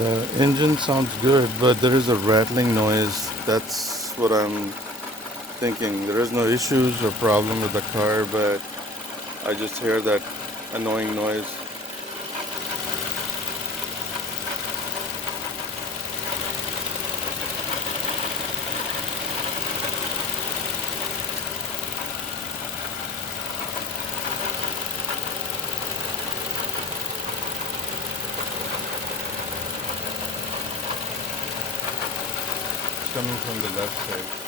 The engine sounds good, but there is a rattling noise. That's what I'm thinking. There is no issues or problem with the car, but I just hear that annoying noise. It's coming from the left side.